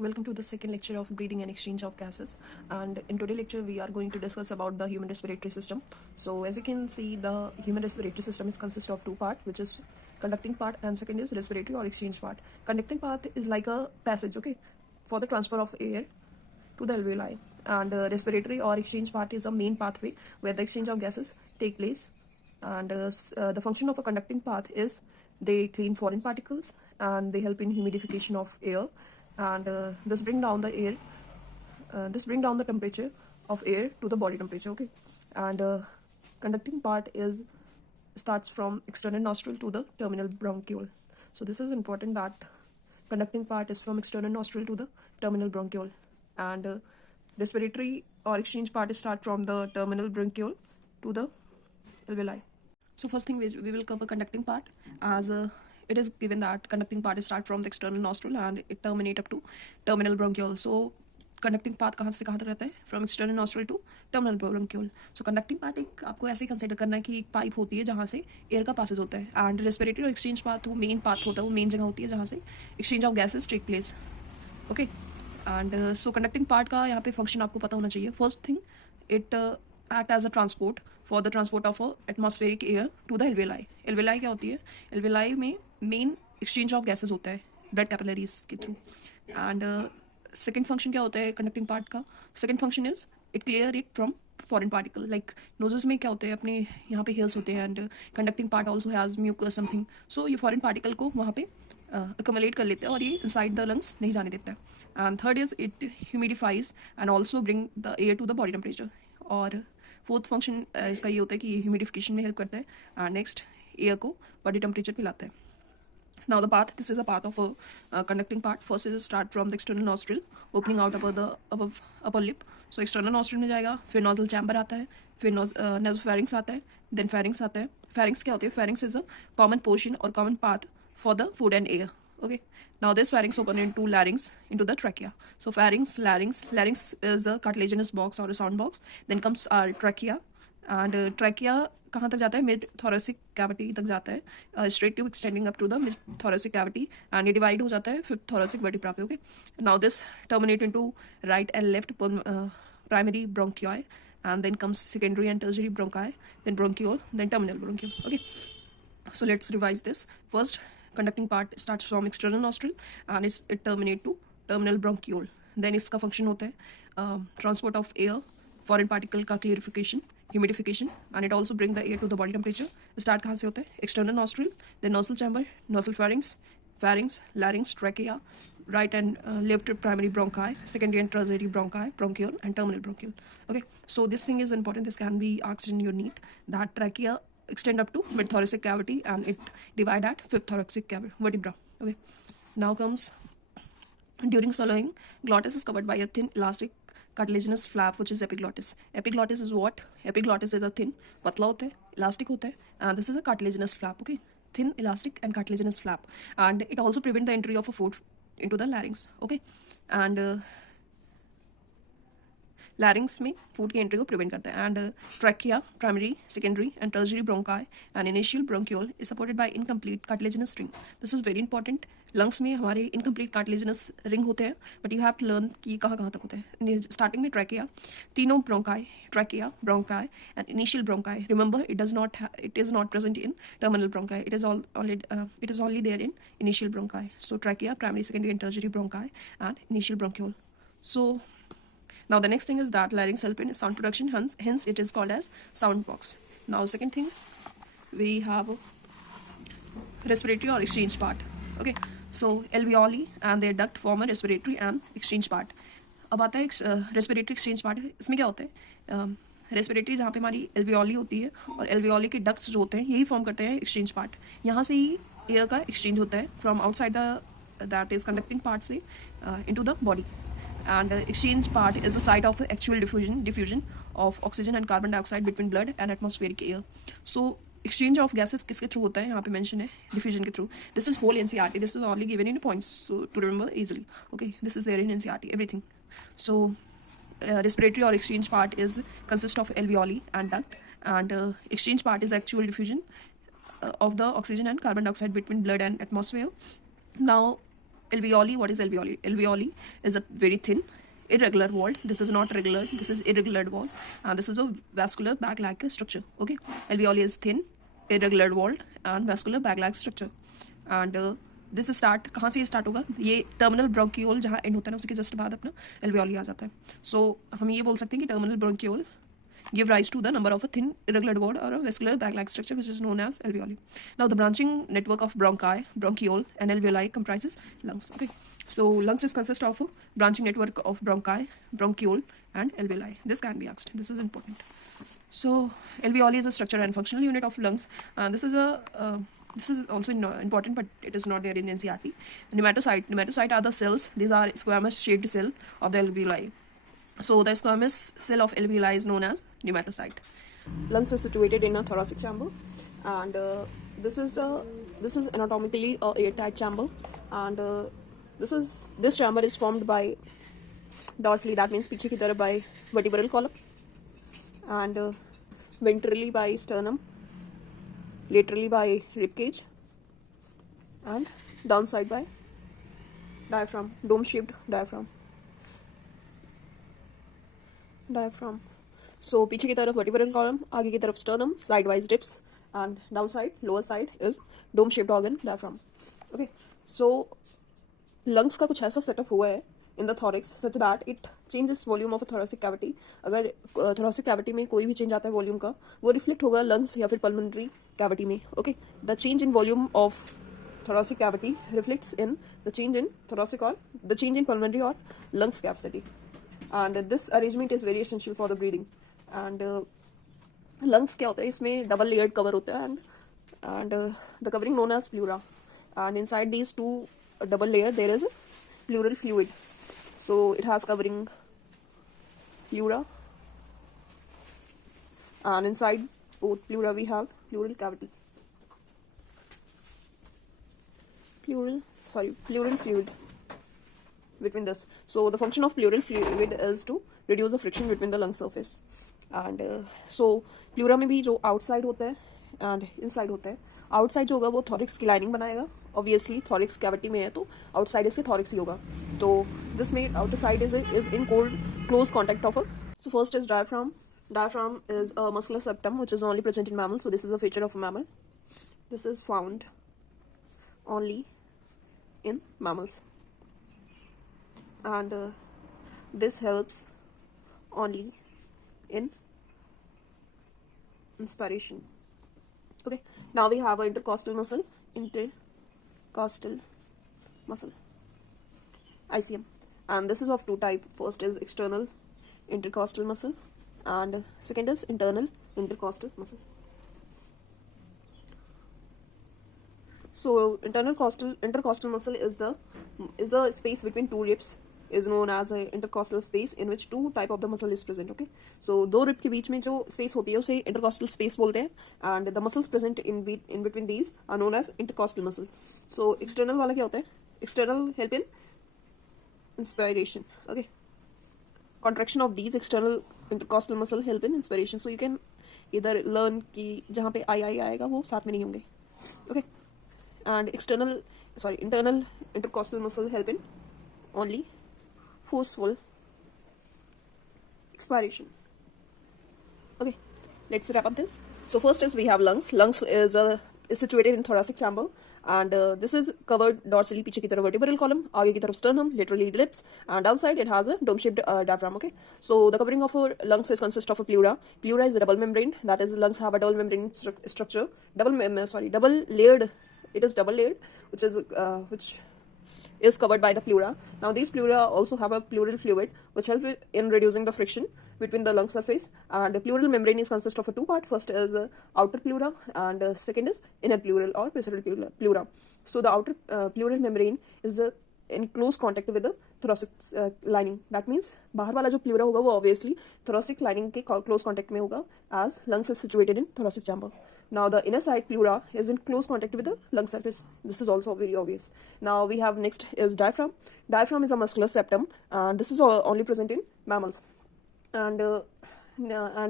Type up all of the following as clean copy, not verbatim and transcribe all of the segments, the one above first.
Welcome to the second lecture of breathing and exchange of gases, and in today's lecture we are going to discuss about the human respiratory system. So as you can see, the human respiratory system is consists of two parts, which is conducting part and second is respiratory or exchange part. Conducting part is like a passage, okay, for the transfer of air to the alveoli, and respiratory or exchange part is a main pathway where the exchange of gases take place. And the function of a conducting path is they clean foreign particles and they help in humidification of air, and this bring down the air this bring down the temperature of air to the body temperature, okay. And conducting part is starts from external nostril to the terminal bronchiole. So this is important, that conducting part is from external nostril to the terminal bronchiole, and respiratory or exchange part is start from the terminal bronchiole to the alveoli. So first thing we will cover conducting part, as it is given that conducting part is start from the external nostril and it terminate up to terminal bronchiole. So conducting path कहाँ से कहाँ तक रहता है, from external nostril to terminal bronchiole. So conducting path एक आपको ऐसे ही consider करना है कि एक पाइप होती है जहाँ से एयर का पासेज होता है, एंड रेस्पिरेटरी और एक्सचेंज पाथ वो मेन पाथ होता है, वो मेन जगह होती है जहाँ से exchange of gases take place, okay. And so conducting part का यहाँ पे फंक्शन आपको पता होना चाहिए. First thing, it act as a transport for the transport of atmospheric air to the alveoli. Alveoli क्या होती है, एल्वेलाई में मेन एक्सचेंज ऑफ गैसेज होता है ब्लड कैपिलरीज के थ्रू. एंड सेकेंड फंक्शन क्या होता है कंडक्टिंग पार्ट का, second function is it clear it from foreign particle. Like noses में क्या होते हैं, अपने यहाँ पे हेल्स होते हैं, and conducting part also has mucus something. So ये फॉरेन पार्टिकल को वहाँ पे अकोमोलेट कर लेते हैं और ये इनसाइड द लंग्स नहीं जाने देता है. And third is it humidifies and also bring the air to the body temperature. और फोर्थ फंक्शन इसका ये होता है कि ये ह्यूमिडिफिकेशन में हेल्प करता है, एंड नेक्स्ट एयर को बॉडी टेम्परेचर पे लाता है. Now the path, this is a path of a conducting part. First is start from the external nostril, opening out above upper lip. So external nostril में जाएगा, फिर nostril chamber आता है, फिर nasopharynx आता है, then pharynx आता है. Pharynx क्या होती है, pharynx is a common portion or common path for the food and air, okay. Now this pharynx open into larynx, into the trachea. So pharynx, larynx is a cartilaginous box or a sound box. Then comes our trachea, and trachea कहाँ तक जाता है, mid thoracic cavity तक जाता है, straight tube extending up to the mid thoracic cavity, and ये divide हो जाता है फिफ्थ थोरेसिक वर्टिब्रा पे, okay. Now this terminate into right and left primary bronchi, and then comes secondary and tertiary bronchi, then bronchiole, then terminal bronchiole, okay. So let's revise this. First, conducting part starts from external nostril and it terminate to terminal bronchiole. Then इसका function होता है transport of air, foreign particle का clarification, humidification, and it also bring the air to the body temperature. Start कहाँ से होता है, external nostril, then nostril chamber, nostril pharynx, larynx, trachea, right and left primary bronchi, secondary and tertiary bronchi, bronchiole, and terminal bronchiole. Okay, so this thing is important. This can be asked in your NEET, that trachea extend up to mid thoracic cavity and it divide at fifth thoracic vertebra. Okay, now comes during swallowing, glottis is covered by a thin elastic cartilaginous flap which is epiglottis. Epiglottis is what? Epiglottis is a thin, पतला होता है, elastic होता है, and this is a cartilaginous flap, okay. Thin, elastic and cartilaginous flap, and it also prevent the entry of a food into the larynx, okay. And larynx में food की entry को prevent करता है. And trachea, primary, secondary and tertiary bronchi and initial bronchiole is supported by incomplete cartilaginous ring. This is very important. Lungs में हमारे incomplete cartilaginous ring होते हैं, but you have to learn कि कहाँ कहाँ तक होते हैं. स्टार्टिंग में ट्रैकिया, तीनों bronchi, trachea, bronchi and initial bronchi. Remember, it is not present in terminal bronchi, it is only there in initial bronchi. So trachea, primary, secondary and tertiary bronchi and initial bronchiole. So now the next thing is that larynx help in sound production, hence it is called as sound box. Now second thing, we have respiratory or exchange part, okay. So alveoli and their duct form a respiratory and exchange part. अब आता है respiratory exchange part. इसमें क्या होता है, respiratory जहाँ पे हमारी एल्वियोली होती है और एल्वियोली के डक्ट्स जो होते हैं यही फॉर्म करते हैं एक्सचेंज पार्ट. यहाँ से ही एयर का एक्सचेंज होता है from outside that is conducting part से into the body. And exchange part is the site of actual diffusion of oxygen and carbon dioxide between blood and atmospheric air. So exchange of gases किसके through होता है, यहाँ पे mention है diffusion के through. This is whole NCERT. This is only given in points, so to remember easily. Okay, this is there in NCERT, everything. So respiratory or exchange part is consist of alveoli and duct, and exchange part is actual diffusion of the oxygen and carbon dioxide between blood and atmosphere. Now Alveoli, what is alveoli? Alveoli is a very thin, irregular wall. This is not regular, this is irregular wall, and this is a vascular bag-like structure. Okay, alveoli is thin, irregular wall and vascular bag-like structure. And this start कहाँ से start होगा? ये terminal bronchiole जहाँ and होता है ना, उसके just बाद अपना एल्वियोली आ जाता है. सो हम ये बोल सकते हैं कि terminal bronchiole give rise to the number of a thin irregular wall or a vascular bag-like structure which is known as alveoli. Now the branching network of bronchi, bronchiole and alveoli comprises lungs. Okay, so lungs is consist of a branching network of bronchi, bronchiole and alveoli. This can be asked. This is important. So alveoli is a structure and functional unit of lungs, and this is also important, but it is not there in NCERT. Nematocyte are the cells. These are squamous shaped cell of the alveoli. So the squamous cell of alveoli is known as nematocyte. Lungs are situated in a thoracic chamber, and this is anatomically a airtight chamber, and this chamber is formed by dorsally, that means पीछे की तरफ by vertebral column, and ventrally by sternum, laterally by rib cage, and downside by diaphragm, dome-shaped diaphragm. So पीछे की तरफ vertebral column, आगे की तरफ sternum, sidewise ribs, and downside, lower side is dome-shaped organ, diaphragm. Okay, so lungs का कुछ ऐसा setup हुआ है in the thorax such that it changes volume of a thoracic cavity. अगर thoracic cavity में कोई भी change आता है volume का, वो reflect होगा lungs या फिर pulmonary cavity में. Okay, the change in volume of thoracic cavity reflects in the change in thoracic or the change in pulmonary or lungs capacity. And this arrangement is very essential for the breathing. And lungs क्या होता है, इसमें double layered cover होता है, and the covering known as pleura, and inside these two double layer there is a pleural fluid. So it has covering pleura, and inside both pleura we have pleural cavity, pleural fluid between this. So the function of pleural fluid is to reduce the friction between the lung surface. And so pleura में भी जो outside होता है and inside होता है, outside जो होगा वो thorax की lining बनाएगा. Obviously thorax cavity में है तो outside इसके thorax ही होगा. तो this made outer side is in close contact of a. So first is diaphragm. Diaphragm is a muscular septum which is only present in mammals. So this is a feature of a mammal. This is found only in mammals. And this helps only in inspiration. Okay, now we have an intercostal muscle, ICM, and this is of two types. First is external intercostal muscle, and second is internal intercostal muscle. So intercostal muscle is the space between two ribs, is known as a intercostal space in which two type of the muscle is present. Okay, so दो rib के बीच में जो space होती है उसे intercostal space बोलते हैं, and the muscles present in between these are known as intercostal muscle. So external वाला क्या होता है? External help in inspiration. Okay, contraction of these external intercostal muscle help in inspiration. So you can either learn कि जहाँ पे I आएगा वो साथ में नहीं होंगे. Okay, and internal intercostal muscle help in only forceful expiration. Okay, let's wrap up this. So first is we have lungs. Lungs is situated in thoracic chamber, and this is covered dorsally, पीछे की तरफ vertebral column, आगे की तरफ sternum, laterally ribs, and outside it has a dome-shaped diaphragm. Okay, so the covering of our lungs is consist of a pleura. Pleura is a double membrane. That is, lungs have a double membrane structure. Double layered. It is double layered, which is covered by the pleura. Now these pleura also have a pleural fluid which help in reducing the friction between the lung surface, and the pleural membrane is consist of a two part. First is outer pleura, and second is inner pleural or visceral pleura. So the outer pleural membrane is in close contact with the thoracic lining. That means बाहर वाला जो pleura होगा वो obviously thoracic lining के close contact में होगा, as lungs is situated in thoracic chamber. Now the inner side pleura is in close contact with the lung surface. This is also very obvious. Now we have next is diaphragm. Diaphragm is a muscular septum, and this is only present in mammals. And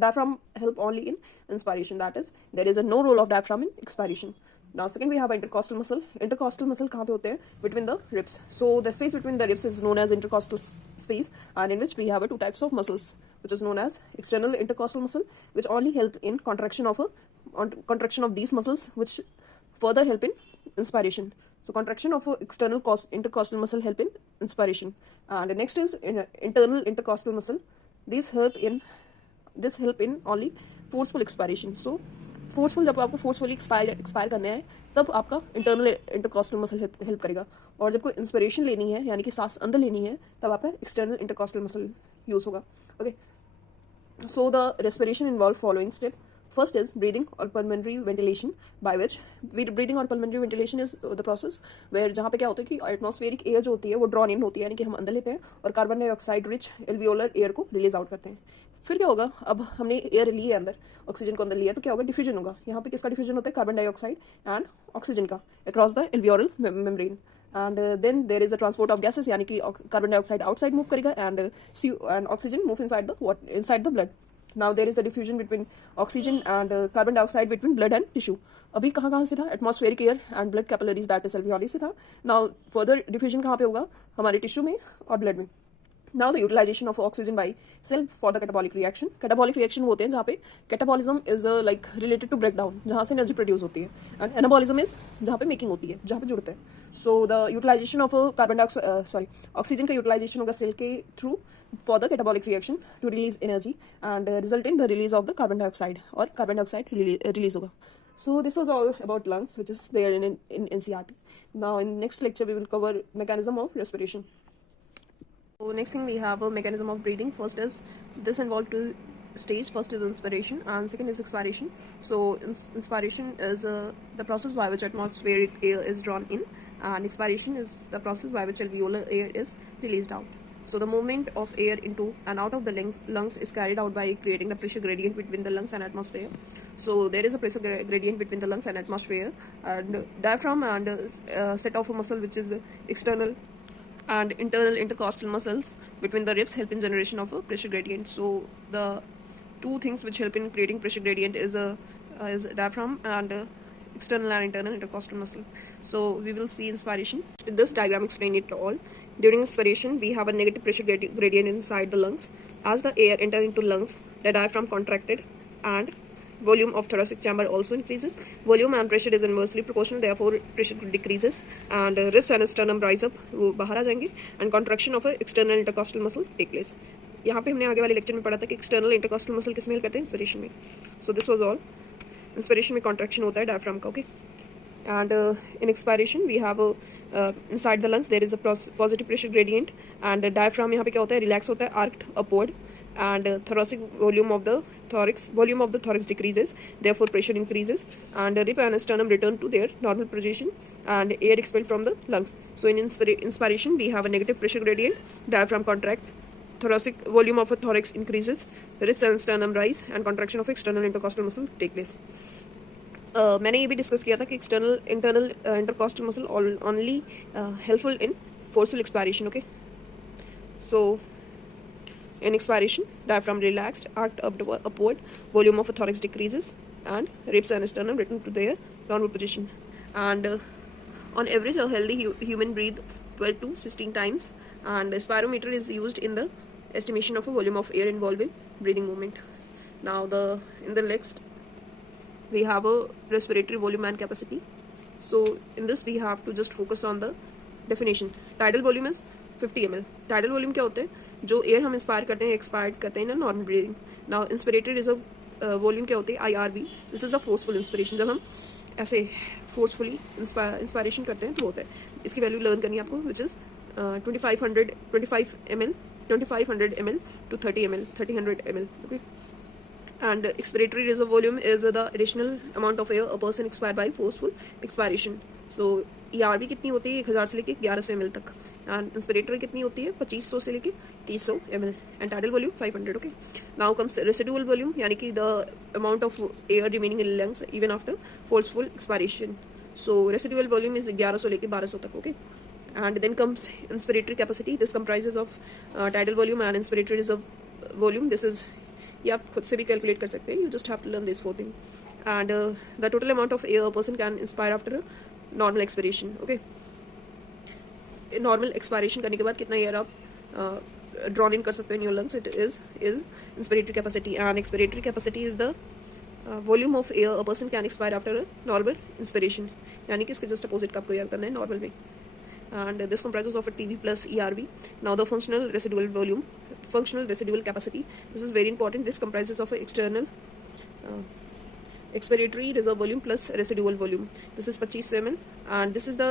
diaphragm help only in inspiration. That is, there is no role of diaphragm in expiration. Now second we have intercostal muscle. Intercostal muscle कहाँ पे होते हैं? Between the ribs. So the space between the ribs is known as intercostal space, and in which we have two types of muscles, which is known as external intercostal muscle, which only help in contraction of these muscles, which further help in inspiration. So contraction of external intercostal muscle help in inspiration, and next is internal intercostal muscle. These help in only forceful expiration. So forceful, जब आपको forcefully expire करना है तब आपका internal intercostal muscle help करेगा, और जब कोई इंस्पिरेशन लेनी है यानी कि सांस अंदर लेनी है तब आपका एक्सटर्नल इंटरकॉस्टल मसल यूज होगा. Okay, so the respiration involve following step. First is breathing और pulmonary ventilation, by which breathing और pulmonary ventilation is the process where जहाँ पे क्या होता है कि एटमॉस्फेरिक एयर जो होती है वो ड्रॉन इन होती है, यानी कि हम अंदर लेते हैं और carbon dioxide rich alveolar air को रिलीज आउट करते हैं. फिर क्या होगा, अब हमने एयर ली है अंदर, ऑक्सीजन को अंदर लिया, तो क्या होगा, डिफ्यूजन होगा. यहाँ पे किसका डिफ्यूजन होता है? कार्बन डाइऑक्साइड एंड ऑक्सीजन का across the alveolar membrane. And then there is a transport of gases, यानी कि कार्बन डाइऑक्साइड आउटसाइड मूव करेगा and oxygen move inside the blood. Now there is a diffusion between oxygen and carbon dioxide between blood and tissue. अभी कहाँ से था? Atmospheric air and blood capillaries that is alveoli से था. Now further diffusion कहाँ पे होगा? हमारे टिश्यू में और ब्लड में. Now the utilization of oxygen by cell for the catabolic reaction. Catabolic reaction वो होते हैं जहाँ पे catabolism is like related to breakdown, जहाँ से एनर्जी प्रोड्यूस होती है, and anabolism is जहाँ पे मेकिंग होती है, जहाँ पे जुड़ते हैं. So the utilization of carbon dioxide oxygen का यूटिलाइजेशन होगा सेल के through for the catabolic reaction to release energy and result in the release of the carbon dioxide, or carbon dioxide release hoga. So this was all about lungs, which is there in NCERT. Now in next lecture we will cover mechanism of respiration. So next thing we have a mechanism of breathing. First is this involved two stage. First is inspiration and second is expiration. So inspiration is the process by which atmospheric air is drawn in, and expiration is the process by which alveolar air is released out. So the movement of air into and out of the lungs is carried out by creating the pressure gradient between the lungs and atmosphere. So there is a pressure gradient between the lungs and atmosphere, and diaphragm and set of a muscle which is external and internal intercostal muscles between the ribs help in generation of a pressure gradient. So the two things which help in creating pressure gradient is diaphragm and external and internal intercostal muscle. So we will see inspiration. This diagram explains it all. During inspiration, we have a negative pressure gradient inside the lungs. As the air enters into lungs, the diaphragm contracted and volume of thoracic chamber also increases. Volume and pressure is inversely proportional, therefore pressure decreases and ribs and sternum rise up, वो बाहर आ जाएंगे, and contraction of a external intercostal muscle take place. यहाँ पे हमने आगे वाले lecture में पढ़ा था कि external intercostal muscle किस में हेल्प करते हैं? इंस्पिरेशन में. So this was all. Inspiration में contraction होता है डायफ्राम का. Okay, and in expiration we have inside the lungs there is a positive pressure gradient, and diaphragm यहाँ पे क्या होता है? रिलैक्स होता है, arced upward, and thoracic volume of the thorax decreases, therefore pressure increases, and rib and sternum return to their normal position and air expelled from the lungs. So in inspiration we have a negative pressure gradient, diaphragm contract, thoracic volume of a thorax increases, ribs and sternum rise, and contraction of external intercostal muscle take place. मैंने ये भी discuss किया था कि internal intercostal muscle only helpful in forceful expiration. Okay, so in expiration diaphragm relaxed, arched upward, volume of a thorax decreases, and ribs and sternum return to their normal position. And on average a healthy human breathe 12 to 16 times, and spirometer is used in the estimation of a volume of air involved in breathing movement. Now in the next we have a respiratory volume and capacity. So in this we have to just focus on the definition. Tidal volume is 50 ml. Tidal volume क्या होते हैं? जो air हम inspire करते हैं, expired करते हैं ना normal breathing. Now inspirated is a volume क्या होती है? IRV. This is a forceful inspiration. जब हम ऐसे फोर्सफुली इंस्पायरेशन करते हैं तो होता है. इसकी वैल्यू लर्न करनी है आपको, which is 2500 ml to 30 ml, 3000 ml. Okay. And expiratory reserve volume is the additional amount of air a person expire by forceful expiration. So ERV कितनी होती है? 1000 से लेके 1100 ml तक. And inspiratory कितनी होती है? 2500 से लेके 300 ml. And tidal volume 500. Okay. Now comes residual volume, यानी कि the amount of air remaining in lungs even after forceful expiration. So residual volume is 1100 से लेके 1200 तक. Okay. And then comes inspiratory capacity. This comprises of tidal volume and inspiratory reserve volume. This is ये आप खुद से भी calculate कर सकते हैं. You just have to learn this whole thing. and the total amount of air a person can inspire after a normal expiration. Okay, normal expiration करने के बाद कितना एयर आप ड्रॉन इन कर सकते हो in your lungs, it is inspiratory capacity, and expiratory capacity is the volume of air a person can expire after a normal inspiration, यानी कि इसके जस्ट अपोजिट का आपको याद करना है नॉर्मल में. And this comprises of a TB plus ERV. Now the functional residual volume, functional residual capacity, this is very important. This comprises of a external expiratory reserve volume plus residual volume. This is 25 ml and this is the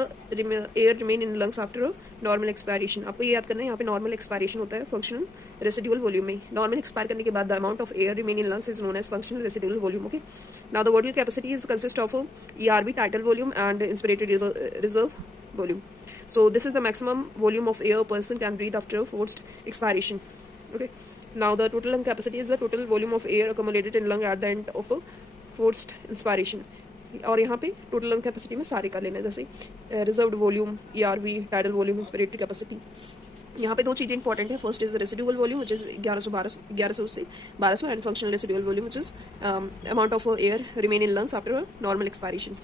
air remain in lungs after a normal expiration. आपको ये याद करना है, यहाँ पे normal expiration होता है functional residual volume में. Normal expire करने के बाद the amount of air remain in lungs is known as functional residual volume. Okay. Now the vertical capacity is consist of a ERV tidal volume and inspiratory reserve volume. So this is the maximum volume of air a person can breathe after a forced expiration. Okay. Now the total lung capacity is the total volume of air accumulated in lung at the end of a forced inspiration. और यहाँ पे total lung capacity में सारे का लेना है, जैसे reserved volume, ERV, tidal volume, inspiratory capacity. यहाँ पे दो चीज़ें इंपॉर्टेंट है. First is residual volume which is 1100 से 1200 and functional residual volume which is amount of air remain in lungs after normal expiration.